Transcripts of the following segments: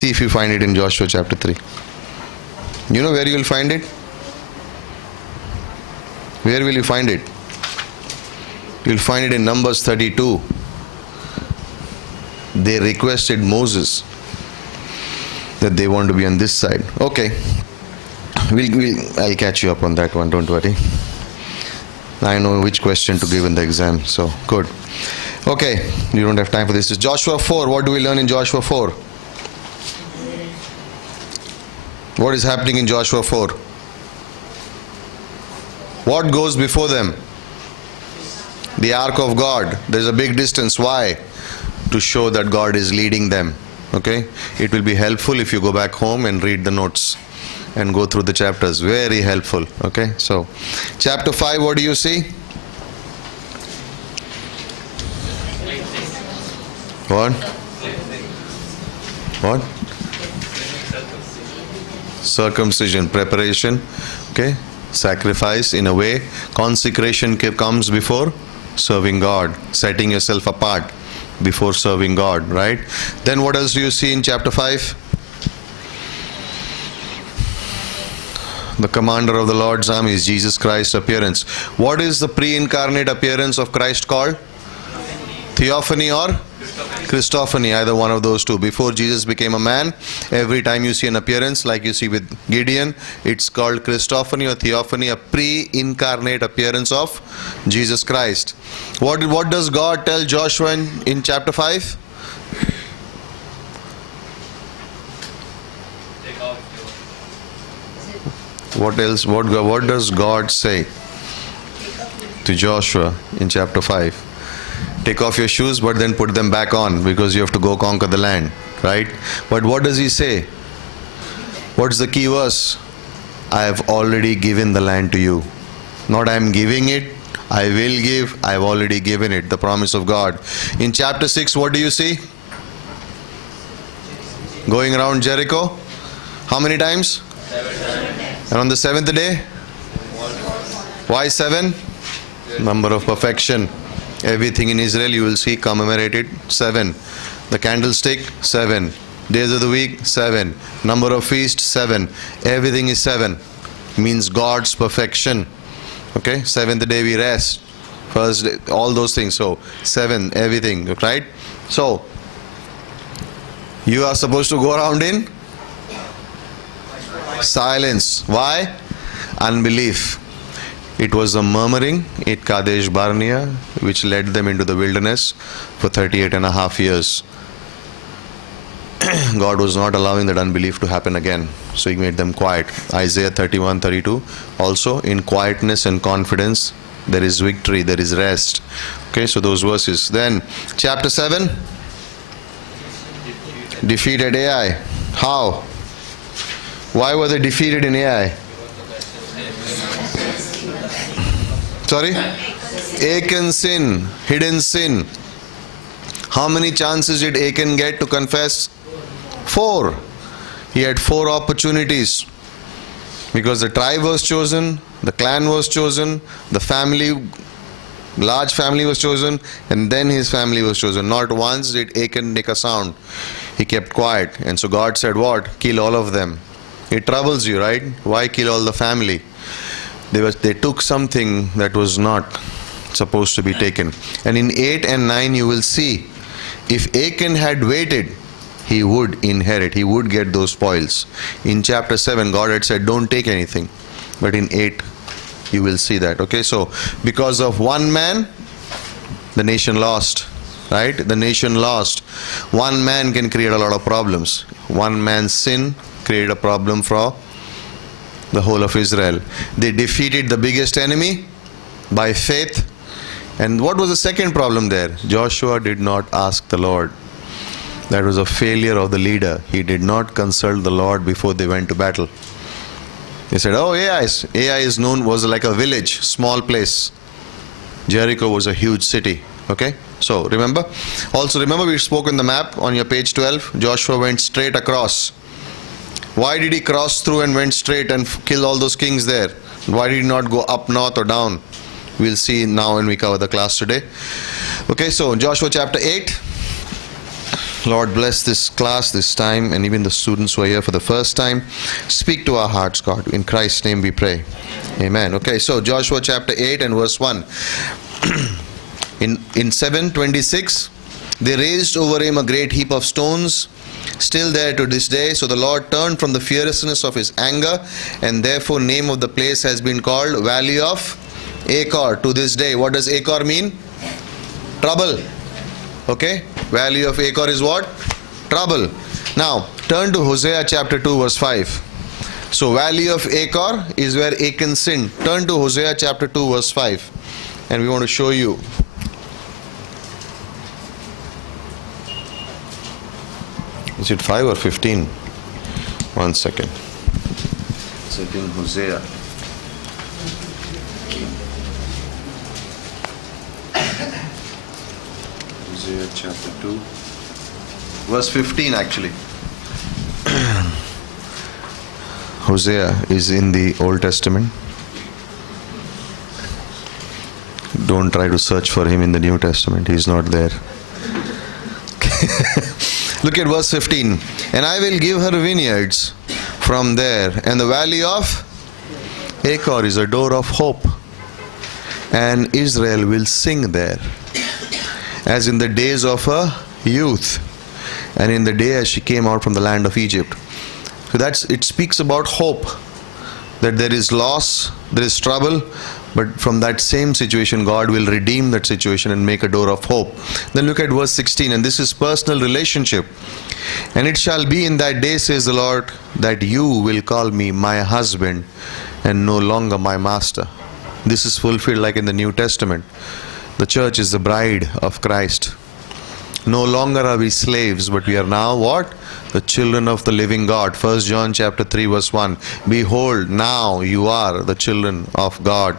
See if you find it in Joshua chapter 3. You know where you will find it? Where will you find it? You will find it in Numbers 32. They requested Moses that they want to be on this side. Okay. I'll catch you up on that one, don't worry. I know which question to give in the exam, so good. Okay, you don't have time for this. It's Joshua 4. What do we learn in Joshua 4? What is happening in Joshua 4? What goes before them? The ark of God. There's a big distance. Why? To show that God is leading them. Okay? It will be helpful if you go back home and read the notes and go through the chapters. Very helpful. Okay? So, chapter 5, what do you see? What? What? Circumcision, preparation, okay, sacrifice in a way. Consecration comes before serving God, setting yourself apart before serving God, right? Then what else do you see in chapter 5? The commander of the Lord's army is Jesus Christ's appearance. What is the pre-incarnate appearance of Christ called? Theophany or Christophany, either one of those two. Before Jesus became a man, every time you see an appearance, like you see with Gideon, it's called Christophany or Theophany, a pre-incarnate appearance of Jesus Christ. What does God tell Joshua in chapter 5? What else? What does God say to Joshua in chapter 5? Take off your shoes, but then put them back on, because you have to go conquer the land, right? But what does he say? What's the key verse? I have already given the land to you. Not I am giving it, I will give, I have already given it. The promise of God. In chapter 6, what do you see? Going around Jericho. How many times? 7 times. And on the 7th day? Why 7? Number of perfection. Everything in Israel you will see commemorated 7. The candlestick 7. Days of the week 7. Number of feasts 7. Everything is 7. Means God's perfection. Okay, 7th day we rest. First day, all those things. So 7, everything, right? So you are supposed to go around in silence. Why? Unbelief. It was the murmuring at Kadesh Barnea which led them into the wilderness for 38 and a half years. God was not allowing that unbelief to happen again. So He made them quiet. Isaiah 31:32. Also, in quietness and confidence, there is victory, there is rest. Okay, so those verses. Then, chapter 7. Defeated Ai. How? Why were they defeated in Ai? Sorry? Achan sin, hidden sin. How many chances did Achan get to confess? 4. He had 4 opportunities. Because the tribe was chosen, the clan was chosen, the family, large family was chosen, and then his family was chosen. Not once did Achan make a sound. He kept quiet. And so God said, what? Kill all of them. It troubles you, right? Why kill all the family? They took something that was not supposed to be taken. And in 8 and 9 you will see, if Achan had waited, he would inherit, he would get those spoils. In chapter 7, God had said, don't take anything. But in 8, you will see that. Okay, so because of one man, the nation lost. Right? The nation lost. One man can create a lot of problems. One man's sin created a problem for the whole of Israel. They defeated the biggest enemy by faith. And what was the second problem there? Joshua did not ask the Lord. That was a failure of the leader. He did not consult the Lord before they went to battle. They said, oh, Ai is known, was like a village, small place. Jericho was a huge city. Okay? So, remember? Also, remember we spoke in the map on your page 12. Joshua went straight across. Why did he cross through and went straight and kill all those kings there? Why did he not go up north or down? We'll see now when we cover the class today. Okay, so Joshua chapter 8. Lord, bless this class, this time, and even the students who are here for the first time. Speak to our hearts, God. In Christ's name we pray. Amen. Okay, so Joshua chapter 8 and verse 1. In 7:26, they raised over him a great heap of stones, still there to this day. So the Lord turned from the fierceness of his anger, and therefore name of the place has been called Valley of Achor to this day. What does Achor mean? Trouble. Okay, Valley of Achor is what? Trouble. Now turn to Hosea chapter 2 verse 5. So Valley of Achor is where Achan sinned. Turn to Hosea chapter 2 verse 5, and we want to show you. Is it 5 or 15? 1 second. Is it in Hosea? Hosea chapter 2 verse 15 actually. Hosea is in the Old Testament. Don't try to search for him in the New Testament. He is not there. Look at verse 15. And I will give her vineyards from there, and the valley of Achor is a door of hope, and Israel will sing there, as in the days of her youth, and in the day as she came out from the land of Egypt. So it speaks about hope, that there is loss, there is trouble, but from that same situation God will redeem that situation and make a door of hope. Then look at verse 16, and this is personal relationship. And it shall be in that day, says the Lord, that you will call me my husband and no longer my master. This is fulfilled like in the New Testament. The church is the bride of Christ. No longer are we slaves, but we are now what? The children of the living God. 1 John chapter 3 verse 1. Behold, now you are the children of God.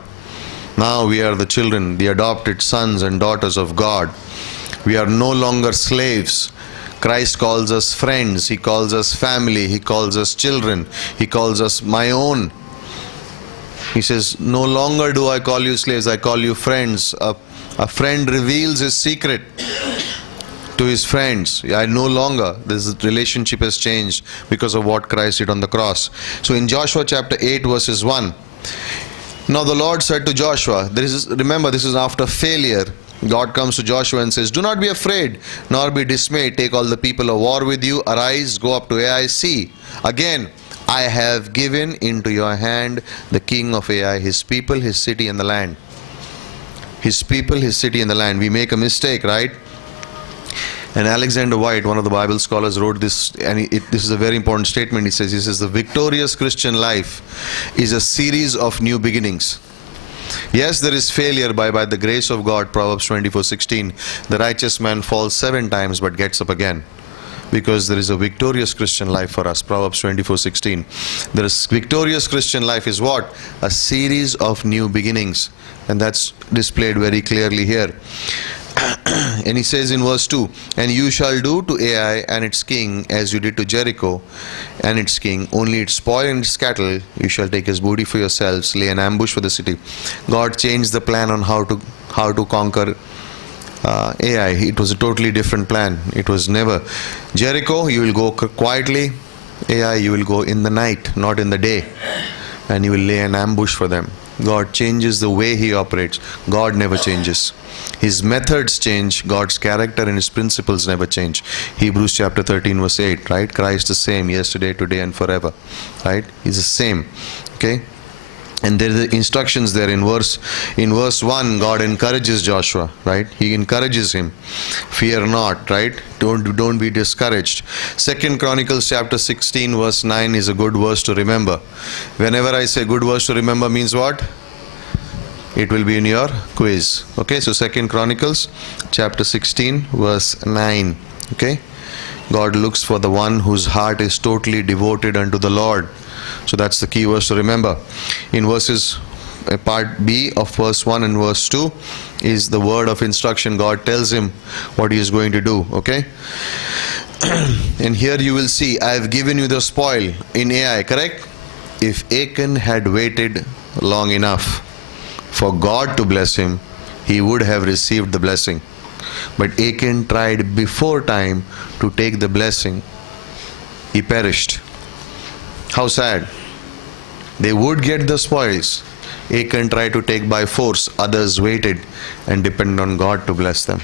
Now we are the children, the adopted sons and daughters of God. We are no longer slaves. Christ calls us friends. He calls us family. He calls us children. He calls us my own. He says, no longer do I call you slaves, I call you friends. A friend reveals his secret to his friends. I no longer, this relationship has changed because of what Christ did on the cross. So in Joshua chapter 8 verses 1, now the Lord said to Joshua, remember this is after failure. God comes to Joshua and says, do not be afraid, nor be dismayed. Take all the people of war with you. Arise, go up to Ai. See, again, I have given into your hand the king of Ai, his people, his city, and the land. His people, his city, and the land. We make a mistake, right? And Alexander White, one of the Bible scholars, wrote this, and this is a very important statement. He says, the victorious Christian life is a series of new beginnings. Yes, there is failure by the grace of God, Proverbs 24:16. The righteous man falls 7 times but gets up again. Because there is a victorious Christian life for us, Proverbs 24:16. There is victorious Christian life is what? A series of new beginnings. And that's displayed very clearly here. And he says in verse 2, and you shall do to Ai and its king as you did to Jericho and its king, only its spoil and its cattle you shall take as booty for yourselves, lay an ambush for the city. God changed the plan on how to conquer Ai. It was a totally different plan. It was never Jericho, you will go quietly. Ai, you will go in the night, not in the day, and you will lay an ambush for them. God changes the way he operates. God never changes. His methods change, God's character and his principles never change. Hebrews chapter 13 verse 8, right? Christ the same yesterday, today, and forever, right? He's the same, okay? And there are the instructions there in verse 1. God encourages Joshua, right? He encourages him. Fear not, right? Don't be discouraged. 2 Chronicles chapter 16 verse 9 is a good verse to remember. Whenever I say good verse to remember means what? It will be in your quiz. Okay, so 2 Chronicles chapter 16 verse 9. Okay, God looks for the one whose heart is totally devoted unto the Lord. So that's the key verse to remember. In part B of verse 1 and verse 2 is the word of instruction. God tells him what he is going to do. Okay, and here you will see, I have given you the spoil in Ai, correct? If Achan had waited long enough for God to bless him, he would have received the blessing. But Achan tried before time to take the blessing. He perished. How sad. They would get the spoils. Achan tried to take by force. Others waited and depended on God to bless them.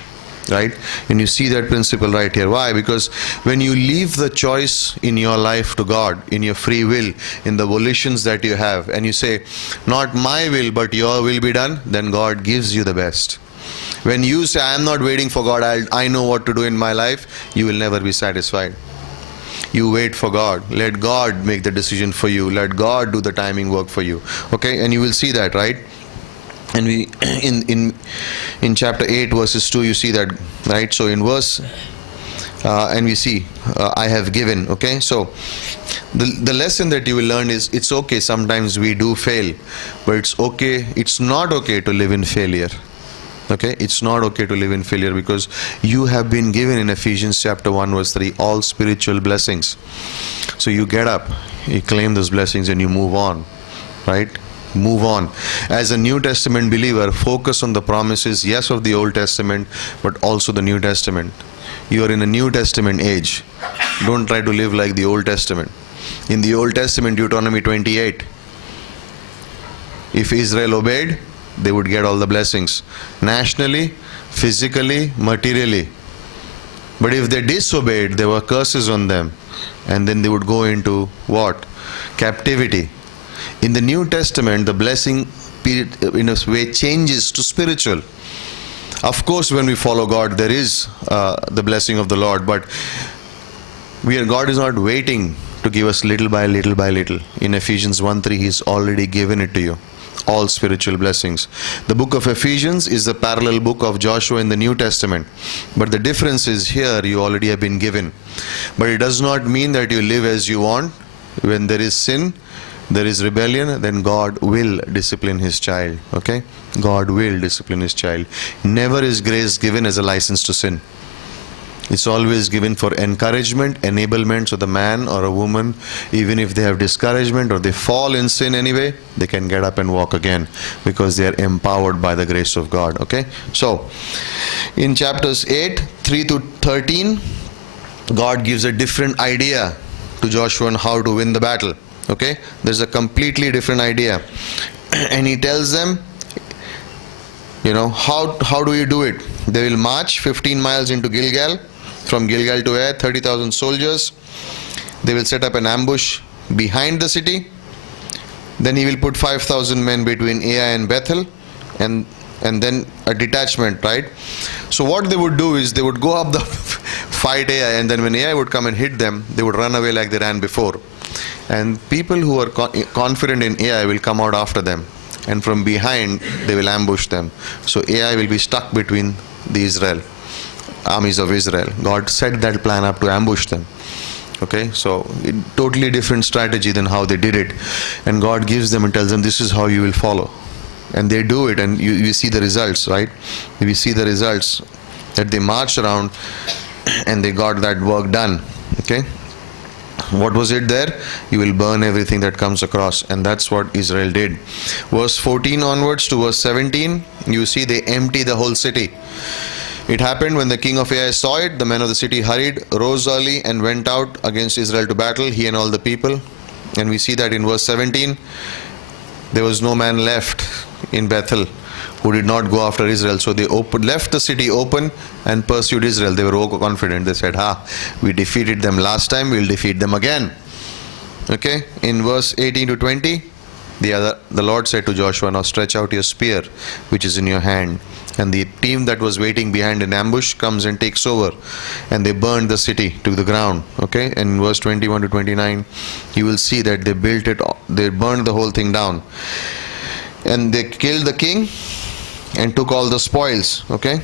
Right? And you see that principle right here. Why? Because when you leave the choice in your life to God, in your free will, in the volitions that you have, and you say, not my will but your will be done, then God gives you the best. When you say, I am not waiting for God, I know what to do in my life, you will never be satisfied. You wait for God. Let God make the decision for you. Let God do the timing work for you. Okay? And you will see that, right? And we in chapter 8 verses 2 you see that, right? So in verse and we see I have given. Okay, so the lesson that you will learn is, it's okay sometimes we do fail, but it's not okay to live in failure. Okay, it's not okay to live in failure, because you have been given in Ephesians chapter 1 verse 3 all spiritual blessings. So you get up, you claim those blessings, and you move on, right? Move on. As a New Testament believer, focus on the promises, yes, of the Old Testament, but also the New Testament. You are in a New Testament age. Don't try to live like the Old Testament. In the Old Testament, Deuteronomy 28, if Israel obeyed, they would get all the blessings, nationally, physically, materially. But if they disobeyed, there were curses on them, and then they would go into what? Captivity. In the New Testament, the blessing period in a way changes to spiritual. Of course, when we follow God, there is the blessing of the Lord, but God is not waiting to give us little by little by little. In Ephesians 1:3, He's already given it to you, all spiritual blessings. The book of Ephesians is the parallel book of Joshua in the New Testament, but the difference is here you already have been given. But it does not mean that you live as you want. When there is sin, there is rebellion, then God will discipline His child. Okay? God will discipline His child. Never is grace given as a license to sin. It's always given for encouragement, enablement, so the man or a woman, even if they have discouragement or they fall in sin anyway, they can get up and walk again, because they are empowered by the grace of God. Okay? So, in chapters 8, 3 to 13, God gives a different idea to Joshua on how to win the battle. Okay, there's a completely different idea, and He tells them, how do you do it? They will march 15 miles into Gilgal, from Gilgal to Ai, 30,000 soldiers. They will set up an ambush behind the city. Then He will put 5,000 men between Ai and Bethel, and then a detachment, right? So what they would do is they would go up the fight Ai, and then when Ai would come and hit them, they would run away like they ran before. And people who are confident in Ai will come out after them, and from behind they will ambush them. So Ai will be stuck between the armies of Israel. God set that plan up to ambush them. Okay, so totally different strategy than how they did it. And God gives them and tells them, this is how you will follow. And they do it, and you see the results, right? We see the results, that they marched around and they got that work done. Okay. What was it there? You will burn everything that comes across, and that's what Israel did. Verse 14 onwards to verse 17, you see they empty the whole city. It happened when the king of Ai saw it, the men of the city hurried, rose early, and went out against Israel to battle, he and all the people. And we see that in verse 17, there was no man left in Bethel who did not go after Israel. So they left the city open and pursued Israel. They were overconfident. They said, we defeated them last time, we'll defeat them again. Okay, in verse 18 to 20, the Lord said to Joshua, now stretch out your spear which is in your hand. And the team that was waiting behind an ambush comes and takes over, and they burned the city to the ground. Okay, and in verse 21 to 29, you will see that they burned the whole thing down. And they killed the king and took all the spoils. Okay,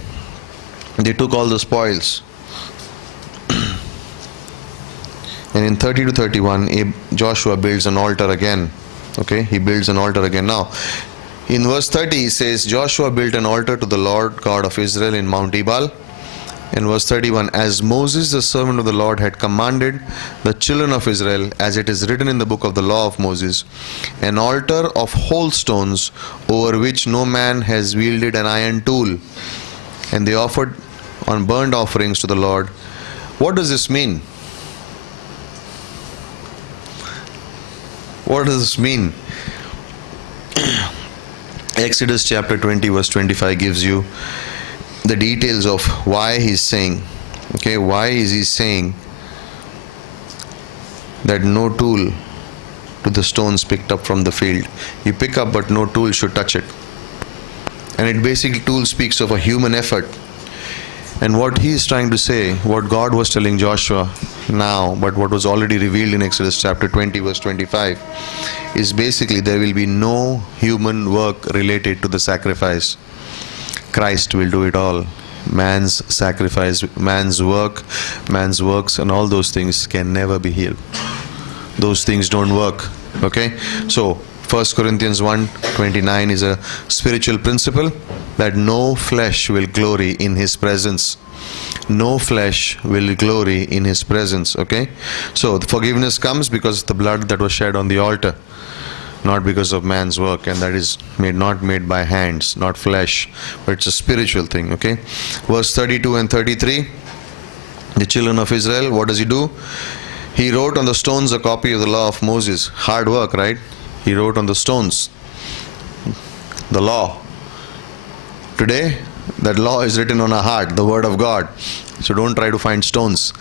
they took all the spoils. And in 30 to 31, Joshua builds an altar again. Okay, he builds an altar again. Now, in verse 30, he says, Joshua built an altar to the Lord God of Israel in Mount Ebal. In verse 31, as Moses, the servant of the Lord, had commanded the children of Israel, as it is written in the book of the law of Moses, an altar of whole stones over which no man has wielded an iron tool. And they offered on burnt offerings to the Lord. What does this mean? What does this mean? Exodus chapter 20 verse 25 gives you the details of why he's saying, okay, why is he saying that no tool to the stones picked up from the field. You pick up, but no tool should touch it. And it basically, tool speaks of a human effort. And what he is trying to say, what God was telling Joshua now, but what was already revealed in Exodus chapter 20 verse 25, is basically there will be no human work related to the sacrifice. Christ will do it all. Man's sacrifice, man's work, man's works, and all those things can never be healed. Those things don't work. Okay? So 1 Corinthians 1:29 is a spiritual principle that no flesh will glory in his presence. No flesh will glory in his presence. Okay? So the forgiveness comes because of the blood that was shed on the altar, not because of man's work, and that is not made by hands, not flesh, but it's a spiritual thing. Okay? Verse 32 and 33, the children of Israel, what does he do? He wrote on the stones a copy of the law of Moses. Hard work, right? He wrote on the stones the law. Today, that law is written on our heart, the word of God. So don't try to find stones.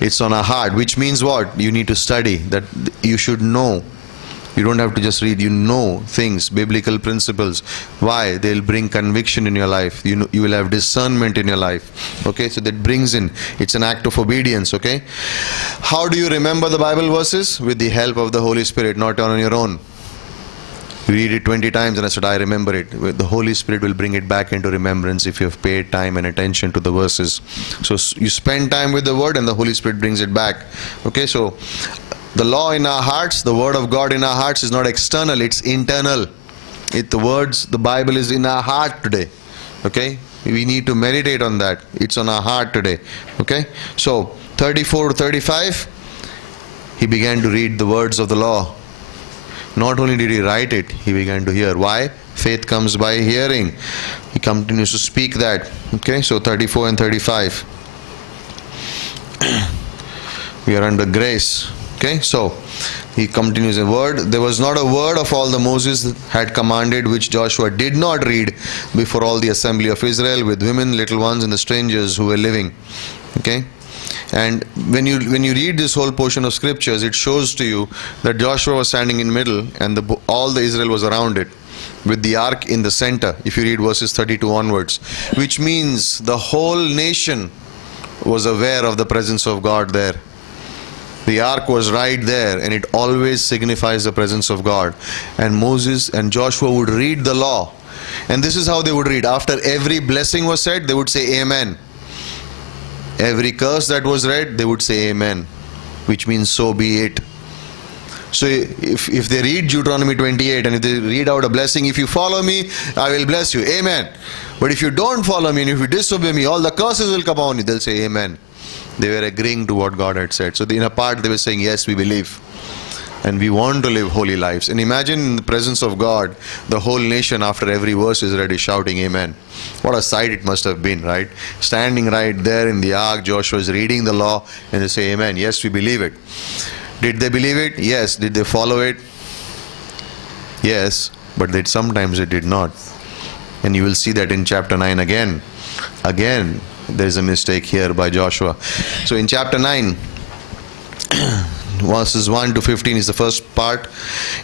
It's on our heart, which means what? You need to study, that you should know. You don't have to just read, you know things, biblical principles. Why? They'll bring conviction in your life. You will have discernment in your life. Okay, so that brings in, it's an act of obedience. Okay, how do you remember the Bible verses? With the help of the Holy Spirit, not on your own. You read it 20 times and I said, I remember it. The Holy Spirit will bring it back into remembrance if you have paid time and attention to the verses. So you spend time with the word and the Holy Spirit brings it back. Okay, so the law in our hearts, the word of God in our hearts is not external, it's internal. The Bible is in our heart today. Okay? We need to meditate on that. It's on our heart today. Okay? So 34 to 35, he began to read the words of the law. Not only did he write it, he began to hear. Why? Faith comes by hearing. He continues to speak that. Okay? So 34 and 35. We are under grace. Okay, so he continues a word. There was not a word of all the Moses had commanded which Joshua did not read before all the assembly of Israel, with women, little ones, and the strangers who were living. Okay, and when you read this whole portion of scriptures, it shows to you that Joshua was standing in middle and all the Israel was around it, with the ark in the center. If you read verses 32 onwards, which means the whole nation was aware of the presence of God there. The ark was right there, and it always signifies the presence of God. And Moses and Joshua would read the law. And this is how they would read. After every blessing was said, they would say Amen. Every curse that was read, they would say Amen, which means so be it. So if they read Deuteronomy 28 and if they read out a blessing, if you follow me, I will bless you. Amen. But if you don't follow me and if you disobey me, all the curses will come on you. They'll say Amen. They were agreeing to what God had said. So in a part they were saying, yes, we believe. And we want to live holy lives. And imagine in the presence of God, the whole nation after every verse is read is shouting Amen. What a sight it must have been, right? Standing right there in the ark, Joshua is reading the law and they say Amen. Yes, we believe it. Did they believe it? Yes. Did they follow it? Yes. But sometimes they did not. And you will see that in chapter 9 again. Again, there is a mistake here by Joshua. So in chapter 9, verses 1 to 15 is the first part.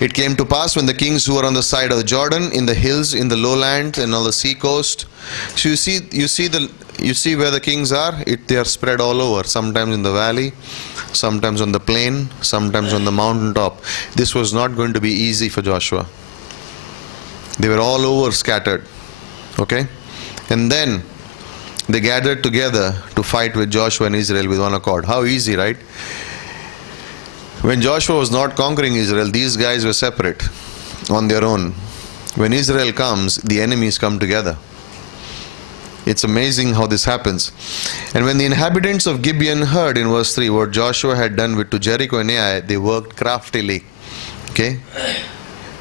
It came to pass when the kings who were on the side of the Jordan, in the hills, in the lowlands, and on the sea coast. So you see where the kings are. They are spread all over. Sometimes in the valley, sometimes on the plain, sometimes on the mountaintop. This was not going to be easy for Joshua. They were all over scattered. Okay, and then they gathered together to fight with Joshua and Israel with one accord. How easy, right? When Joshua was not conquering Israel, these guys were separate on their own. When Israel comes, the enemies come together. It's amazing how this happens. And when the inhabitants of Gibeon heard in verse 3 what Joshua had done to Jericho and Ai, they worked craftily. Okay?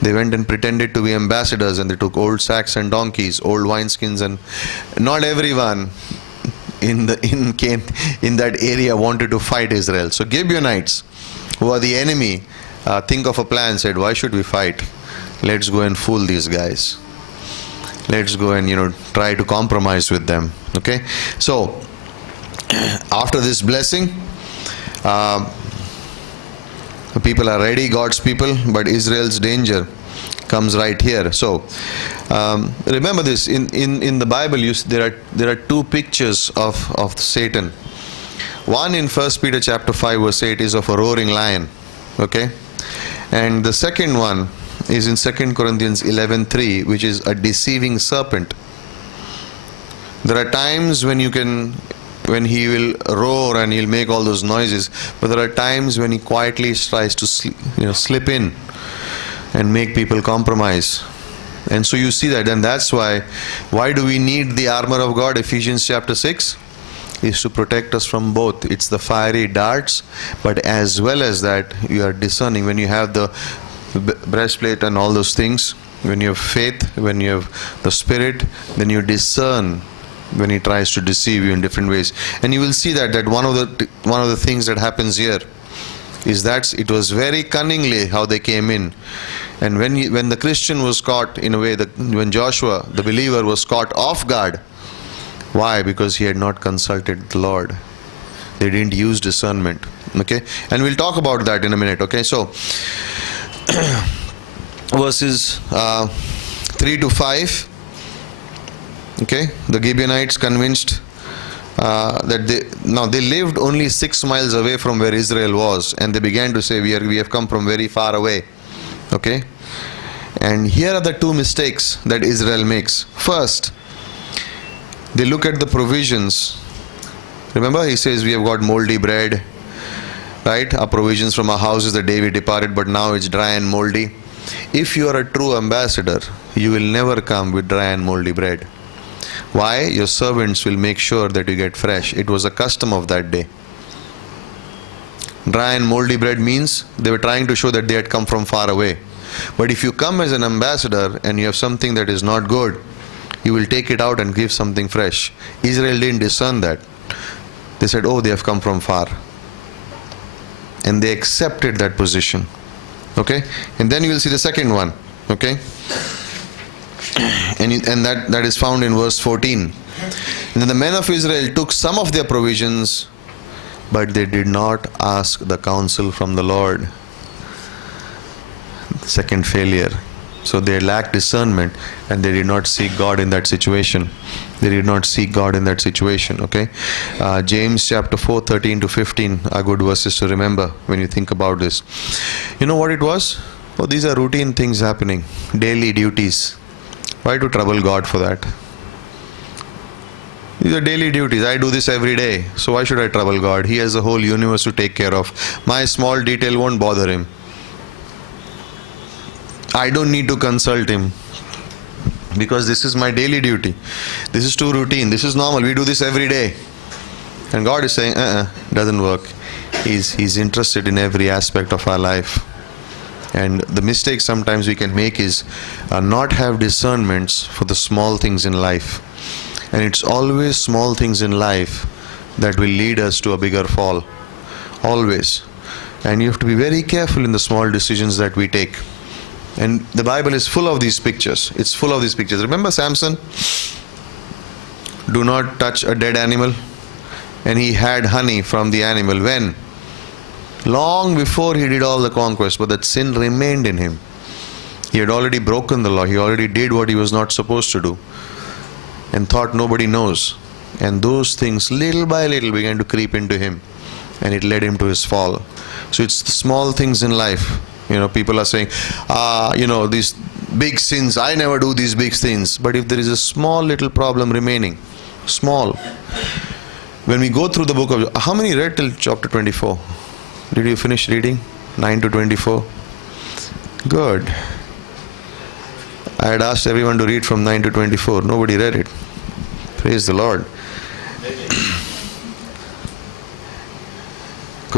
They went and pretended to be ambassadors, and they took old sacks and donkeys, old wineskins, and not everyone in that area wanted to fight Israel. So Gibeonites, who are the enemy, think of a plan, said, why should we fight? Let's go and fool these guys. Let's go and try to compromise with them. Okay, so after this blessing, people are ready, God's people, but Israel's danger comes right here. So remember this, in the Bible there are two pictures of Satan. One in 1 Peter chapter 5 verse 8 is of a roaring lion, okay, and the second one is in 2 Corinthians 11:3, which is a deceiving serpent. There are times when he will roar and he'll make all those noises, but there are times when he quietly tries to slip in and make people compromise. And so you see that, and that's why do we need the armor of God? Ephesians chapter 6 is to protect us from both. It's the fiery darts, but as well as that, you are discerning. When you have the breastplate and all those things, when you have faith, when you have the Spirit, then you discern when he tries to deceive you in different ways. And you will see that one of the things that happens here is that it was very cunningly how they came in. And when the Christian was caught, in a way, when Joshua, the believer, was caught off guard, why? Because he had not consulted the Lord. They didn't use discernment. Okay, and we'll talk about that in a minute. Okay, so verses 3 to 5. Okay, the Gibeonites convinced that they lived only 6 miles away from where Israel was, and they began to say, we have come from very far away. Okay, and here are the two mistakes that Israel makes. First, they look at the provisions. Remember, he says, we have got moldy bread, right? Our provisions from our houses the day we departed, but now it's dry and moldy. If you are a true ambassador, you will never come with dry and moldy bread. Why? Your servants will make sure that you get fresh. It was a custom of that day. Dry and moldy bread means they were trying to show that they had come from far away. But if you come as an ambassador and you have something that is not good, you will take it out and give something fresh. Israel didn't discern that. They said, oh, they have come from far. And they accepted that position. Okay? And then you will see the second one. Okay? And that is found in verse 14. And then the men of Israel took some of their provisions, but they did not ask the counsel from the Lord. Second failure. So they lacked discernment and they did not seek God in that situation. They did not seek God in that situation. Okay, James chapter 4, 13 to 15 are good verses to remember when you think about this. You know what it was? Oh, these are routine things happening, daily duties. Why to trouble God for that? These are daily duties. I do this every day, so why should I trouble God? He has the whole universe to take care of. My small detail won't bother him. I don't need to consult him because this is my daily duty. This is too routine. This is normal. We do this every day. And God is saying, doesn't work. He's interested in every aspect of our life. And the mistake sometimes we can make is not have discernments for the small things in life. And it's always small things in life that will lead us to a bigger fall. Always. And you have to be very careful in the small decisions that we take. And the Bible is full of these pictures. It's full of these pictures. Remember Samson? Do not touch a dead animal. And he had honey from the animal. When? Long before he did all the conquest. But that sin remained in him. He had already broken the law. He already did what he was not supposed to do. And thought nobody knows. And those things little by little began to creep into him. And it led him to his fall. So it's the small things in life. People are saying, these big sins, I never do these big sins. But if there is a small little problem remaining, small. When we go through the book of, how many read till chapter 24? Did you finish reading? 9 to 24? Good. I had asked everyone to read from 9 to 24. Nobody read it. Praise the Lord.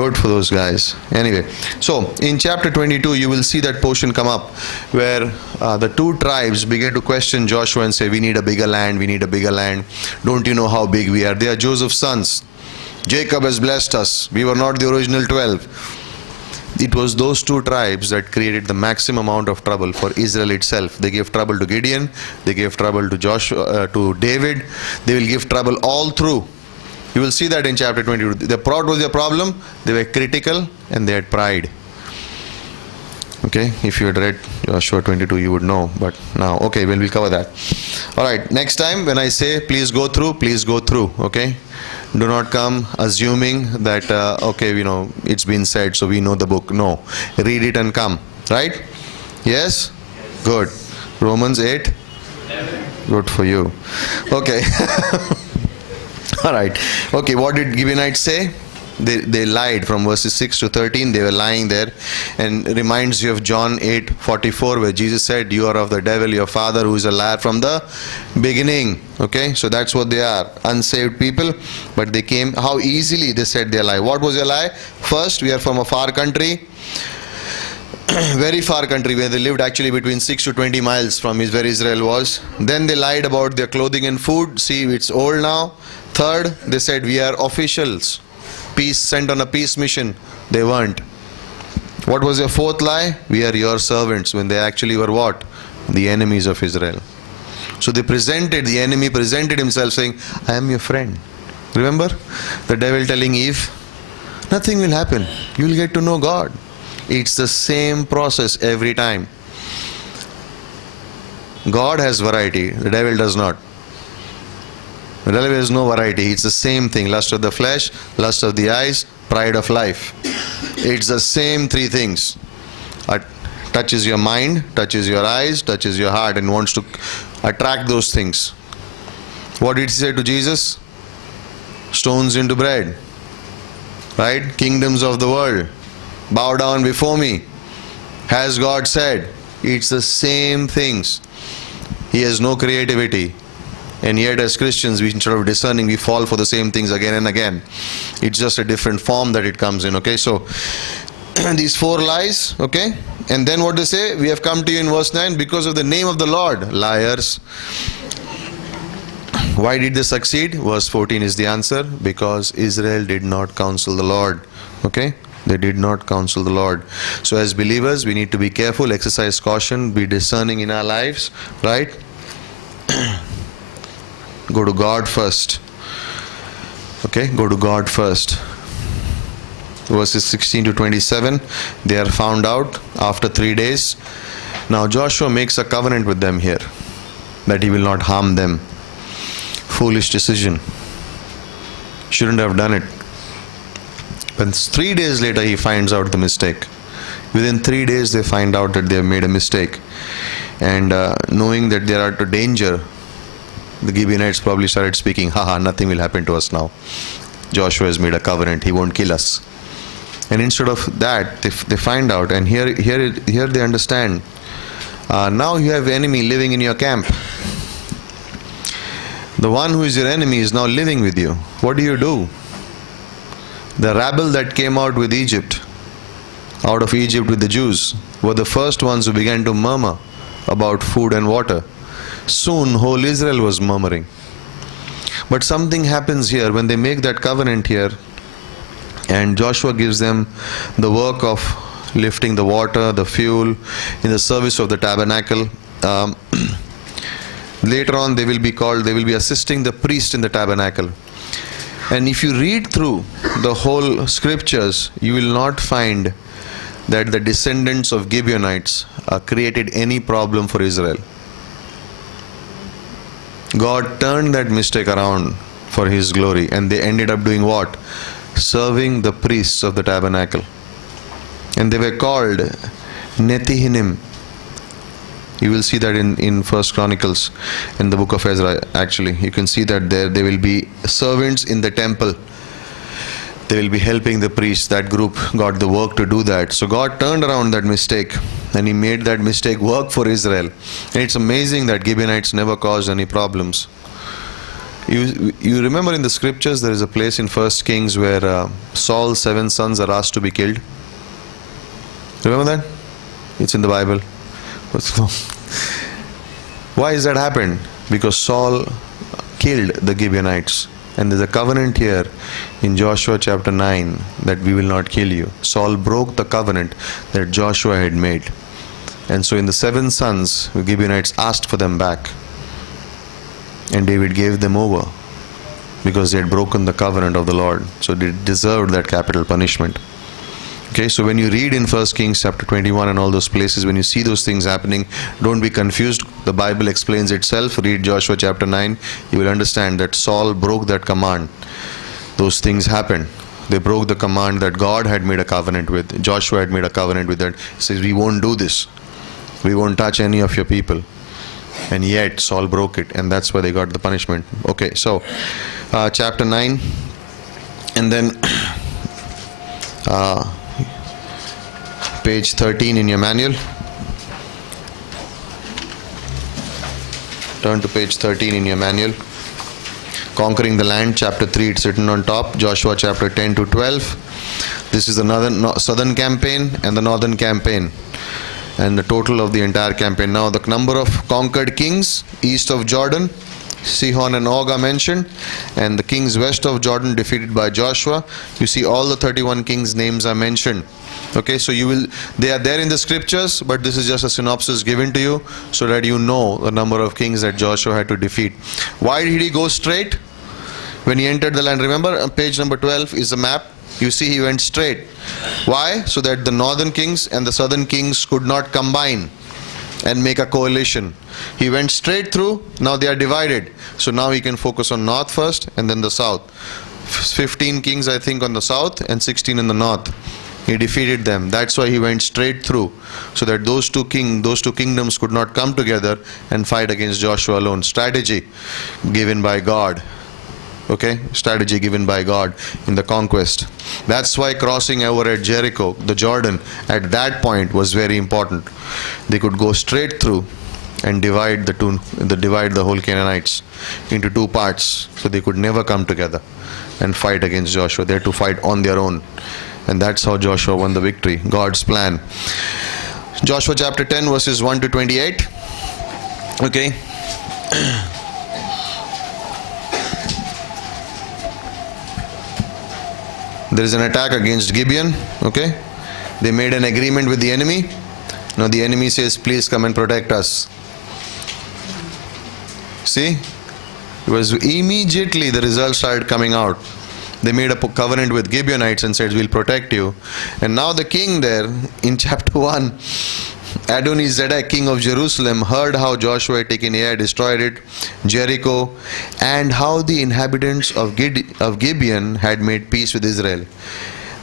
Good for those guys. Anyway, so in chapter 22, you will see that portion come up where the two tribes began to question Joshua and say, we need a bigger land, we need a bigger land. Don't you know how big we are? They are Joseph's sons. Jacob has blessed us. We were not the original 12. It was those two tribes that created the maximum amount of trouble for Israel itself. They gave trouble to Gideon, they gave trouble to Joshua, to David. They will give trouble all through. You will see that in chapter 22. What was their problem? They were critical and they had pride. Okay, if you had read Joshua 22, you would know. But now, okay, we'll cover that. All right, next time when I say please go through, okay? Do not come assuming that, okay, you know, it's been said, so we know the book. No, read it and come. Right? Yes? Good. Romans 8? Good for you. Okay. All right. Okay, what did Gibeonites say? They lied from verses 6 to 13. They were lying there, and reminds you of John 8:44, where Jesus said, you are of the devil, your father who is a liar from the beginning. Okay, so that's what they are, unsaved people. But they came, how easily they said their lie. What was their lie? First, we are from a far country, very far country, where they lived actually between 6 to 20 miles from where Israel was. Then they lied about their clothing and food. See, it's old now. Third, they said we are officials, peace, sent on a peace mission. They weren't. What was their fourth lie? We are your servants, when they actually were what? The enemies of Israel. So they the enemy presented himself saying, I am your friend. Remember the devil telling Eve, nothing will happen, you will get to know God. It's the same process every time. God has variety, the devil does not. The devil has no variety. It's the same thing. Lust of the flesh, lust of the eyes, pride of life. It's the same three things. Touches your mind, touches your eyes, touches your heart, and wants to attract those things. What did he say to Jesus? Stones into bread. Right? Kingdoms of the world. Bow down before me. Has God said? It's the same things. He has no creativity. And yet as Christians, instead of discerning, we fall for the same things again and again. It's just a different form that it comes in. Okay, so these four lies. Okay, and then what they say? We have come to you in verse 9 because of the name of the Lord. Liars. Why did they succeed? Verse 14 is the answer. Because Israel did not counsel the Lord. Okay, they did not counsel the Lord. So as believers, we need to be careful, exercise caution, be discerning in our lives. Right? Go to God first. Okay, go to God first. Verses 16 to 27, they are found out after 3 days. Now Joshua makes a covenant with them here, that he will not harm them. Foolish decision. Shouldn't have done it. But 3 days later he finds out the mistake. Within 3 days they find out that they have made a mistake. And knowing that they are to danger, the Gibeonites probably started speaking, haha, nothing will happen to us now. Joshua has made a covenant, he won't kill us. And instead of that, they find out, and here they understand, now you have enemy living in your camp. The one who is your enemy is now living with you. What do? The rabble that came out of Egypt with the Jews, were the first ones who began to murmur about food and water. Soon whole Israel was murmuring. But something happens here when they make that covenant here, and Joshua gives them the work of lifting the water, the fuel, in the service of the tabernacle. Later on they will be assisting the priest in the tabernacle. And if you read through the whole scriptures, you will not find that the descendants of Gibeonites created any problem for Israel. God turned that mistake around for His glory, and they ended up doing what? Serving the priests of the tabernacle. And they were called Nethinim. You will see that in First Chronicles, in the book of Ezra. Actually, you can see that there they will be servants in the temple. They will be helping the priests. That group got the work to do that. So God turned around that mistake, and He made that mistake work for Israel. And it's amazing that Gibeonites never caused any problems. You remember in the scriptures there is a place in 1 Kings where Saul's 7 sons are asked to be killed. Remember that? It's in the Bible. Why has that happened? Because Saul killed the Gibeonites. And there's a covenant here in Joshua chapter 9 that we will not kill you. Saul broke the covenant that Joshua had made. And so in the 7 sons, the Gibeonites asked for them back. And David gave them over because they had broken the covenant of the Lord. So they deserved that capital punishment. Okay, so when you read in 1 Kings chapter 21 and all those places, when you see those things happening, don't be confused. The Bible explains itself. Read Joshua chapter 9. You will understand that Saul broke that command. Those things happened. They broke the command that God had made a covenant with. Joshua had made a covenant with that. He says, we won't do this. We won't touch any of your people. And yet Saul broke it, and that's why they got the punishment. Okay, so chapter 9, and then page 13 in your manual. Turn to page 13 in your manual. Conquering the land, chapter 3, it's written on top. Joshua chapter 10 to 12. This is the southern campaign and the northern campaign, and the total of the entire campaign. Now the number of conquered kings east of Jordan, Sihon and Og are mentioned, and the kings west of Jordan defeated by Joshua. You see all the 31 kings' names are mentioned. Okay, so they are there in the scriptures, but this is just a synopsis given to you so that you know the number of kings that Joshua had to defeat. Why did he go straight when he entered the land? Remember, page number 12 is a map. You see he went straight. Why? So that the northern kings and the southern kings could not combine and make a coalition. He went straight through. Now they are divided. So now he can focus on north first and then the south. 15 kings I think on the south and 16 in the north. He defeated them. That's why he went straight through, so that those two kingdoms could not come together and fight against Joshua alone. Strategy given by God. Okay, strategy given by God in the conquest. That's why crossing over at Jericho, the Jordan, at that point was very important. They could go straight through and divide the whole Canaanites into 2 parts, so they could never come together and fight against Joshua. They had to fight on their own. And that's how Joshua won the victory. God's plan. Joshua chapter 10 verses 1 to 28. Okay. There is an attack against Gibeon. Okay. They made an agreement with the enemy. Now the enemy says, please come and protect us. See? It was immediately the results started coming out. They made a covenant with Gibeonites and said, we'll protect you. And now the king there, in chapter 1, Adoni-Zedek, king of Jerusalem, heard how Joshua had taken Ai, destroyed it, Jericho, and how the inhabitants of Gibeon had made peace with Israel.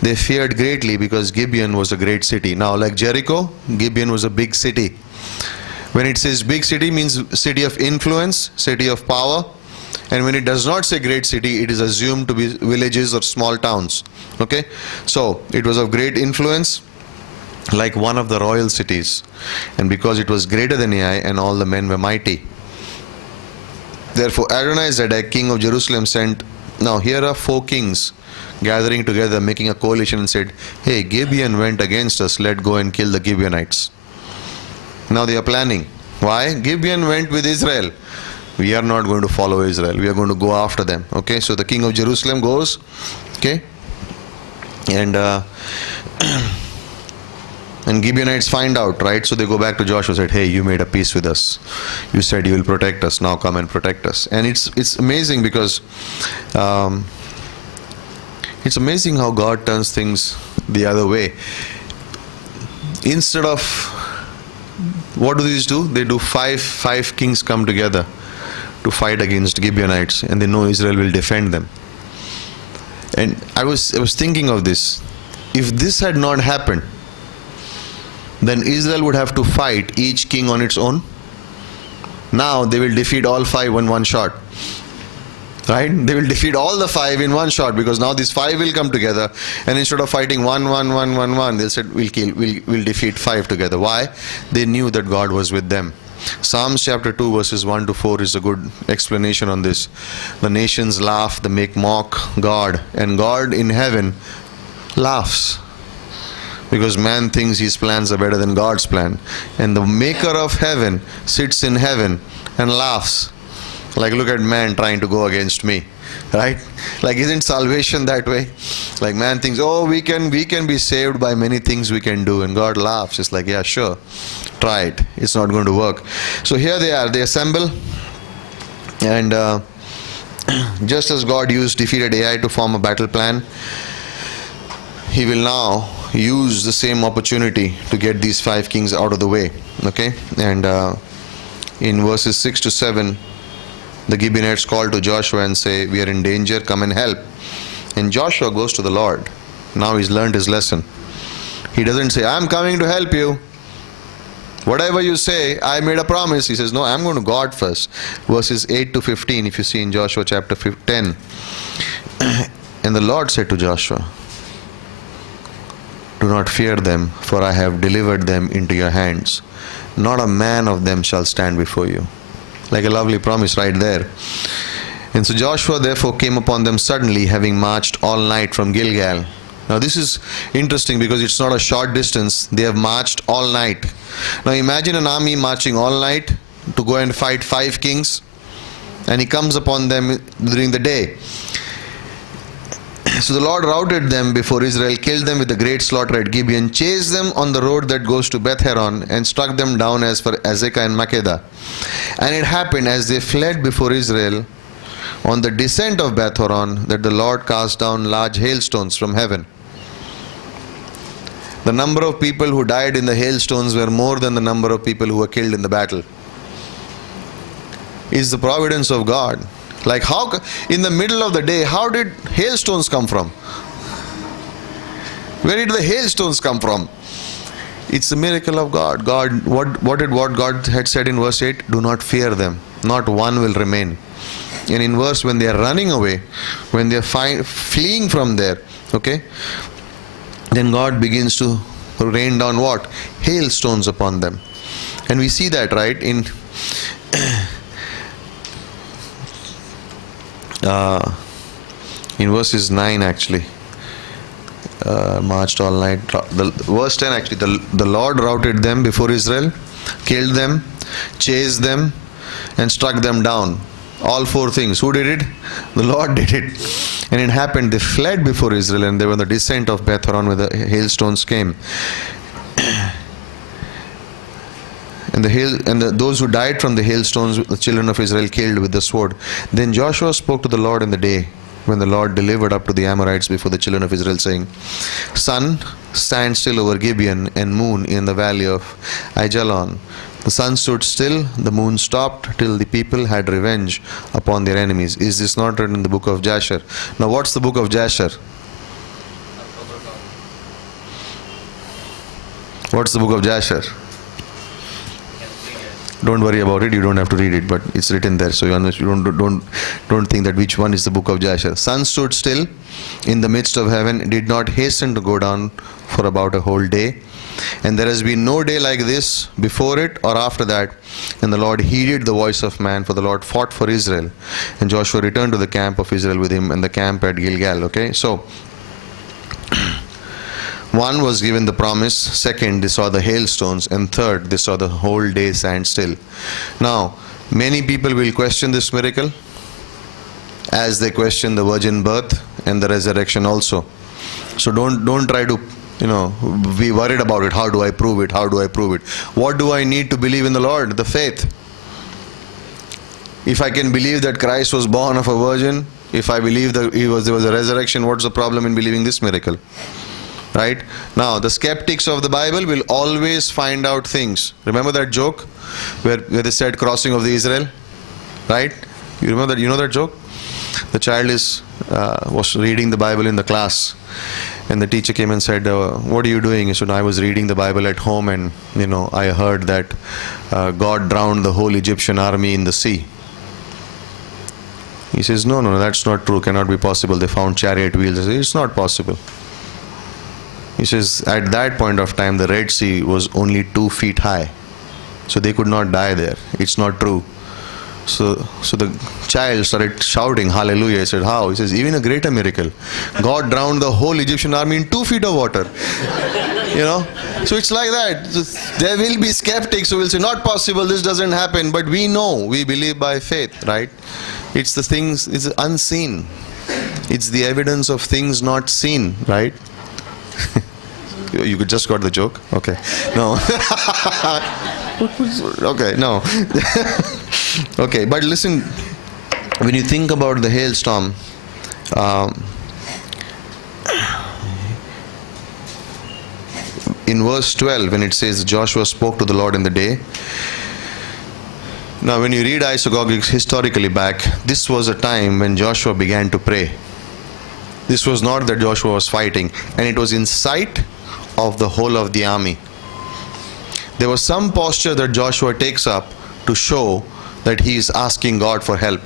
They feared greatly because Gibeon was a great city. Now, like Jericho, Gibeon was a big city. When it says big city, means city of influence, city of power. And when it does not say great city, it is assumed to be villages or small towns. Okay? So, it was of great influence, like one of the royal cities. And because it was greater than Ai, and all the men were mighty. Therefore, Adoni-Zedek, king of Jerusalem, sent, now here are 4 kings gathering together, making a coalition, and said, hey, Gibeon went against us, let's go and kill the Gibeonites. Now they are planning. Why? Gibeon went with Israel. We are not going to follow Israel. We are going to go after them. Okay, so the king of Jerusalem goes. Okay, and Gibeonites find out, right? So they go back to Joshua and said, hey, you made a peace with us. You said you will protect us. Now come and protect us. And it's amazing because it's amazing how God turns things the other way. Instead of, what do these do? They do five kings come together to fight against Gibeonites, and they know Israel will defend them. And I was thinking of this. If this had not happened, then Israel would have to fight each king on its own. Now they will defeat all 5 in one shot. Right? They will defeat all the 5 in one shot, because now these 5 will come together, and instead of fighting one, they said we'll defeat 5 together. Why? They knew that God was with them. Psalms chapter 2 verses 1 to 4 is a good explanation on this. The nations laugh, they make mock God, and God in heaven laughs. Because man thinks his plans are better than God's plan. And the maker of heaven sits in heaven and laughs. Like, look at man trying to go against me. Right? Like, isn't salvation that way? Like, man thinks, oh, we can be saved by many things we can do. And God laughs. It's like, yeah, sure. Try it. It's not going to work. So here they are. They assemble. And just as God used defeated Ai to form a battle plan, He will now use the same opportunity to get these 5 kings out of the way. Okay? And in verses 6 to 7, the Gibeonites call to Joshua and say, we are in danger, come and help. And Joshua goes to the Lord. Now he's learned his lesson. He doesn't say, I'm coming to help you. Whatever you say, I made a promise. He says, no, I'm going to God first. Verses 8 to 15, if you see in Joshua chapter 10. And the Lord said to Joshua, do not fear them, for I have delivered them into your hands. Not a man of them shall stand before you. Like a lovely promise right there. And so Joshua therefore came upon them suddenly, having marched all night from Gilgal. Now this is interesting because it's not a short distance. They have marched all night. Now imagine an army marching all night to go and fight 5 kings. And he comes upon them during the day. So the Lord routed them before Israel, killed them with a great slaughter at Gibeon, chased them on the road that goes to Beth Horon, and struck them down as far as Azekah and Makkedah. And it happened as they fled before Israel on the descent of Beth Horon that the Lord cast down large hailstones from heaven. The number of people who died in the hailstones were more than the number of people who were killed in the battle. It's the providence of God. Like, how in the middle of the day, how did hailstones come from? Where did the hailstones come from? It's a miracle of God. What God had said in verse 8? Do not fear them. Not one will remain. And in verse, when they are running away, when they are fleeing from there, okay, then God begins to rain down what? Hailstones upon them. And we see that, right, in verses 9 actually. Marched all night. Verse 10 actually, the Lord routed them before Israel, killed them, chased them, and struck them down. All 4 things. Who did it? The Lord did it. And it happened, they fled before Israel, and they were on the descent of Beth Horon where the hailstones came. And those who died from the hailstones, the children of Israel killed with the sword. Then Joshua spoke to the Lord in the day when the Lord delivered up to the Amorites before the children of Israel, saying, Sun, stand still over Gibeon, and moon in the valley of Aijalon. The sun stood still, the moon stopped, till the people had revenge upon their enemies. Is this not written in the book of Jasher? Now what's the book of Jasher? What's the book of Jasher? Don't worry about it, you don't have to read it, but it's written there, so you don't think that which one is the book of Jasher. Sun stood still in the midst of heaven, did not hasten to go down for about a whole day. And there has been no day like this before it or after that. And the Lord heeded the voice of man, for the Lord fought for Israel. And Joshua returned to the camp of Israel with him, and the camp at Gilgal. Okay, so 1 was given the promise, 2nd they saw the hailstones, and 3rd they saw the whole day stand still. Now many people will question this miracle as they question the virgin birth and the resurrection also. So don't try to be worried about it. How do I prove it? How do I prove it? What do I need to believe in the Lord? The faith. If I can believe that Christ was born of a virgin, if I believe that there was a resurrection, what's the problem in believing this miracle? Right? Now, the skeptics of the Bible will always find out things. Remember that joke where they said crossing of the Israel? Right? You remember that? You know that joke? The child was reading the Bible in the class, and the teacher came and said, what are you doing? He said, I was reading the Bible at home, and I heard that God drowned the whole Egyptian army in the sea. He says, no, that's not true, cannot be possible. They found chariot wheels. I say, it's not possible. He says, at that point of time, the Red Sea was only 2 feet high. So they could not die there. It's not true. So the child started shouting, hallelujah. He said, how? He says, even a greater miracle. God drowned the whole Egyptian army in 2 feet of water. You know? So it's like that. There will be skeptics who will say, not possible, this doesn't happen. But we know, we believe by faith, right? It's the things, it's unseen. It's the evidence of things not seen, right? You just got the joke? Okay. No. Okay, no. Okay, but listen, when you think about the hailstorm, in verse 12, when it says Joshua spoke to the Lord in the day. Now, when you read isagogics historically back, this was a time when Joshua began to pray. This was not that Joshua was fighting, and it was in sight of the whole of the army. There was some posture that Joshua takes up to show that he is asking God for help.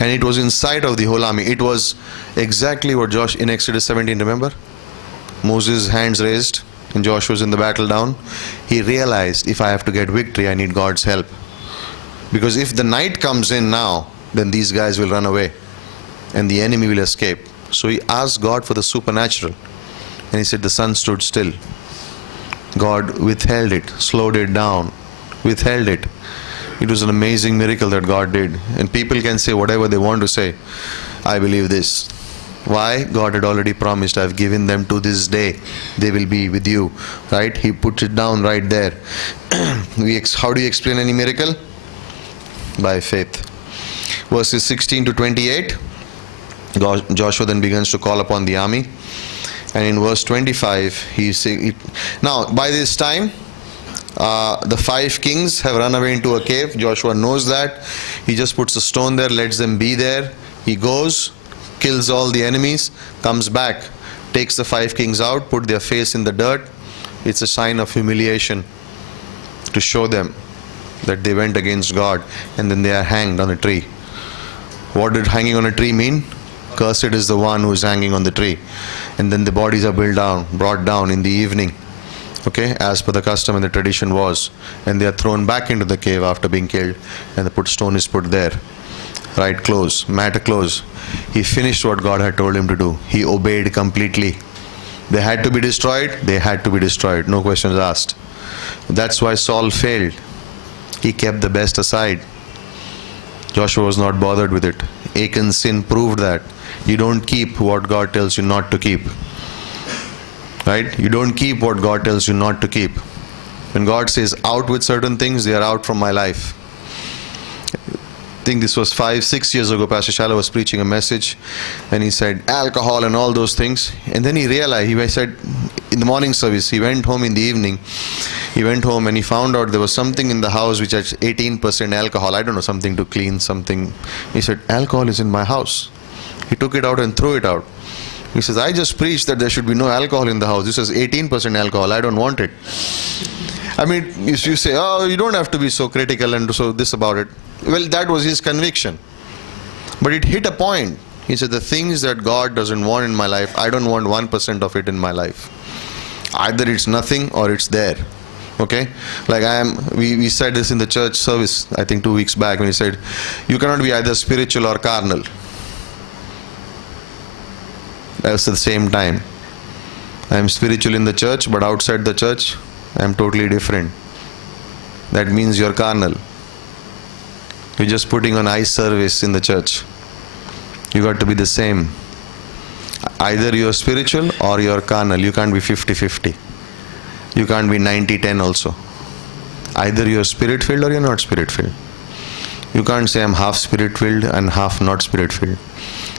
And it was in sight of the whole army. It was exactly what Joshua, in Exodus 17, remember? Moses' hands raised, and Joshua's in the battle down. He realized, if I have to get victory, I need God's help. Because if the night comes in now, then these guys will run away, and the enemy will escape. So he asked God for the supernatural. And he said the sun stood still. God withheld it, slowed it down, withheld it. It was an amazing miracle that God did. And people can say whatever they want to say. I believe this. Why? God had already promised, I've given them to this day. They will be with you. Right? He put it down right there. How do you explain any miracle? By faith. Verses 16 to 28. Joshua then begins to call upon the army. And in verse 25, now by this time, the 5 kings have run away into a cave. Joshua knows that. He just puts a stone there, lets them be there. He goes, kills all the enemies, comes back, takes the 5 kings out, put their face in the dirt. It's a sign of humiliation to show them that they went against God, and then they are hanged on a tree. What did hanging on a tree mean? Cursed is the one who is hanging on the tree. And then the bodies are brought down in the evening, okay, as per the custom and the tradition was. And they are thrown back into the cave after being killed, and the stone is put there. Right, close, matter close. He finished what God had told him to do. He obeyed completely. They had to be destroyed, they had to be destroyed. No questions asked. That's why Saul failed. He kept the best aside. Joshua was not bothered with it. Achan's sin proved that. You don't keep what God tells you not to keep. Right? You don't keep what God tells you not to keep. When God says out with certain things, they are out from my life. I think this was 5-6 years ago, Pastor Shala was preaching a message, and he said alcohol and all those things. And then he realized, he said in the morning service, he went home in the evening. He went home and he found out there was something in the house which had 18% alcohol. I don't know, something to clean something. He said, alcohol is in my house. He took it out and threw it out. He says, I just preached that there should be no alcohol in the house. This says 18% alcohol. I don't want it. I mean, you say, oh, you don't have to be so critical and so this about it. Well, that was his conviction. But it hit a point. He said, the things that God doesn't want in my life, I don't want 1% of it in my life. Either it's nothing or it's there. Okay? Like we said this in the church service, I think 2 weeks back, when he said, you cannot be either spiritual or carnal. At the same time. I am spiritual in the church, but outside the church, I am totally different. That means you're carnal. You're just putting on eye service in the church. You got to be the same. Either you're spiritual or you're carnal. You can't be 50-50. You can't be 90-10 also. Either you're spirit-filled or you're not spirit-filled. You can't say I'm half spirit-filled and half not spirit-filled.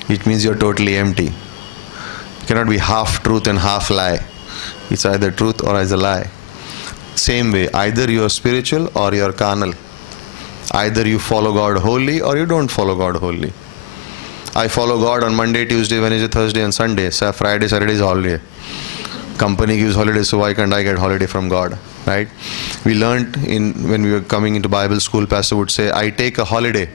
It means you're totally empty. You cannot be half truth and half lie. It's either truth or as a lie. Same way, either you're spiritual or you're carnal. Either you follow God wholly or you don't follow God wholly. I follow God on Monday, Tuesday, Wednesday, Thursday and Sunday. So Friday, Saturday is holiday. Company gives holiday, so why can't I get holiday from God? Right? We learned when we were coming into Bible school, Pastor would say, I take a holiday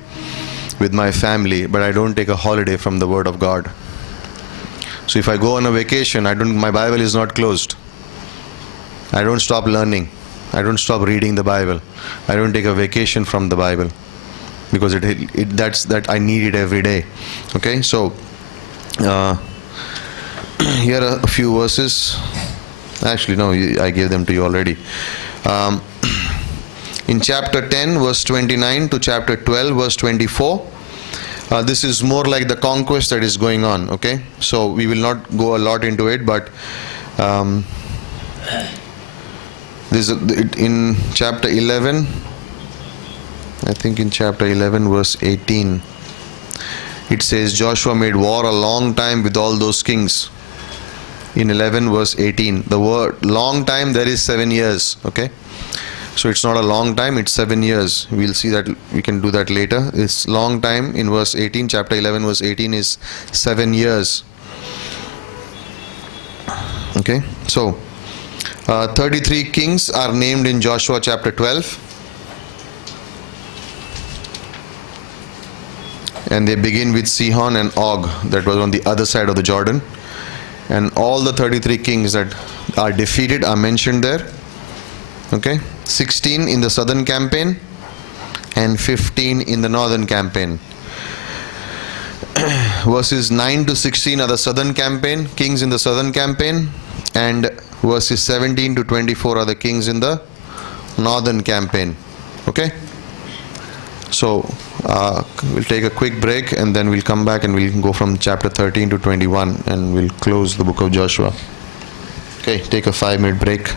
with my family, but I don't take a holiday from the Word of God. So if I go on a vacation, my Bible is not closed. I don't stop learning. I don't stop reading the Bible. I don't take a vacation from the Bible, because that I need it every day. Okay, so here are a few verses. Actually, no, I gave them to you already. In chapter 10, verse 29 to chapter 12, verse 24. This is more like the conquest that is going on. Okay, so we will not go a lot into it, but this in chapter 11. I think in chapter 11, verse 18, it says Joshua made war a long time with all those kings. In 11, verse 18, the word long time there is 7 years. Okay, so it's not a long time, it's 7 years. We'll see that, we can do that later. It's long time in verse 18, chapter 11, verse 18 is 7 years. Okay, so 33 kings are named in Joshua chapter 12. And they begin with Sihon and Og, that was on the other side of the Jordan. And all the 33 kings that are defeated are mentioned there. Okay, 16 in the southern campaign and 15 in the northern campaign. Verses 9 to 16 are the southern campaign, kings in the southern campaign, and verses 17 to 24 are the kings in the northern campaign. Okay, so we'll take a quick break, and then we'll come back and we'll go from chapter 13 to 21, and we'll close the book of Joshua. Okay, take a 5-minute break.